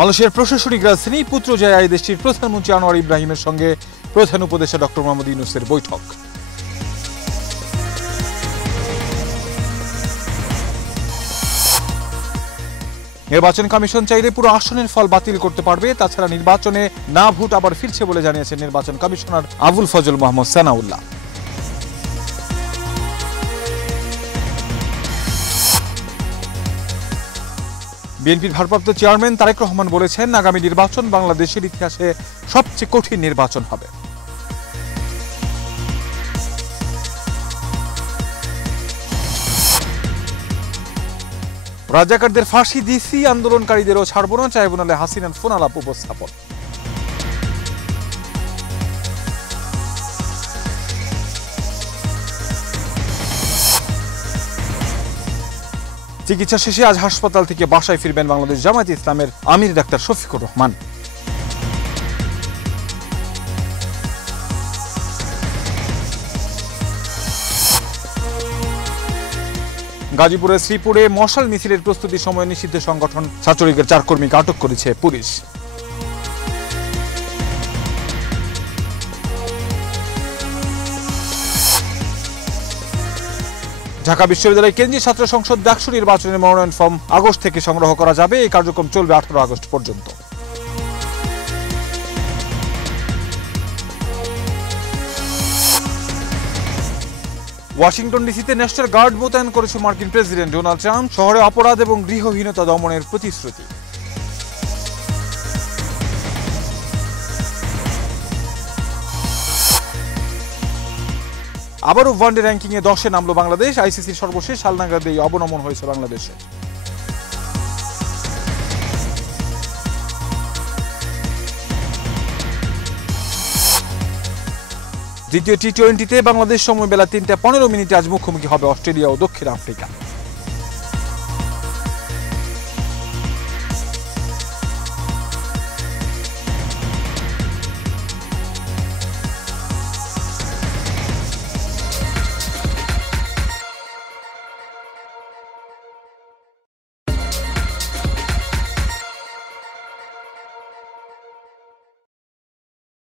মালয়েশিয়ার প্রশাসনিক রাজধানী পুত্রজায়ায় দেশটির প্রধানমন্ত্রী আনোয়ার ইব্রাহিমের সঙ্গে প্রধান উপদেষ্টা ডক্টর মোহাম্মদ ইউনূসের বৈঠক। নির্বাচন কমিশন চাইলে পুরো আসনের ফল বাতিল করতে পারবে, তাছাড়া নির্বাচনে না ভোট আবার ফিরছে বলে জানিয়েছেন নির্বাচন কমিশনার আবুল ফজল মোহাম্মদ সানাউল্লাহ। বিএনপির ভারপ্রাপ্ত চেয়ারম্যান তারেক রহমান বলেছেন, আগামী নির্বাচন বাংলাদেশের ইতিহাসে সবচেয়ে কঠিন নির্বাচন হবে। রাজাকারদের ফাঁসি দিছি, আন্দোলনকারীদেরও ছাড়ব না, ট্রাইব্যুনালে হাসিনার ফোনালাপ উপস্থাপন। চিকিৎসা শেষে আজ হাসপাতাল থেকে বাসায় ফিরবেন বাংলাদেশ জামায়াতে ইসলামের আমির ডাক্তার শফিকুর রহমান। গাজীপুরের শ্রীপুরে মশাল মিছিলের প্রস্তুতির সময় নিষিদ্ধ সংগঠন ছাত্রলীগের 4 কর্মীকে আটক করেছে পুলিশ। ঢাকা বিশ্ববিদ্যালয় কেন্দ্রীয় ছাত্র সংসদ ডাকসু নির্বাচনের মনোনয়ন ফর্ম আগস্ট থেকে সংগ্রহ করা যাবে। এই কার্যক্রম চলবে 18 আগস্ট পর্যন্ত। ওয়াশিংটন ডিসিতে ন্যাশনাল গার্ড মোতায়েন করেছে মার্কিন প্রেসিডেন্ট ডোনাল্ড ট্রাম্প। শহরে অপরাধ এবং গৃহহীনতা দমনের প্রতিশ্রুতি। আবারও ওয়ানডে র্যাঙ্কিংয়ে 10-এ নামলো বাংলাদেশ। আইসিসির সর্বশেষ হালনাগাদে অবনমন হয়েছে বাংলাদেশে। দ্বিতীয় টি-20তে বাংলাদেশ সময় বেলা 3টা 15 মিনিটে আজ মুখোমুখি হবে অস্ট্রেলিয়া ও দক্ষিণ আফ্রিকা।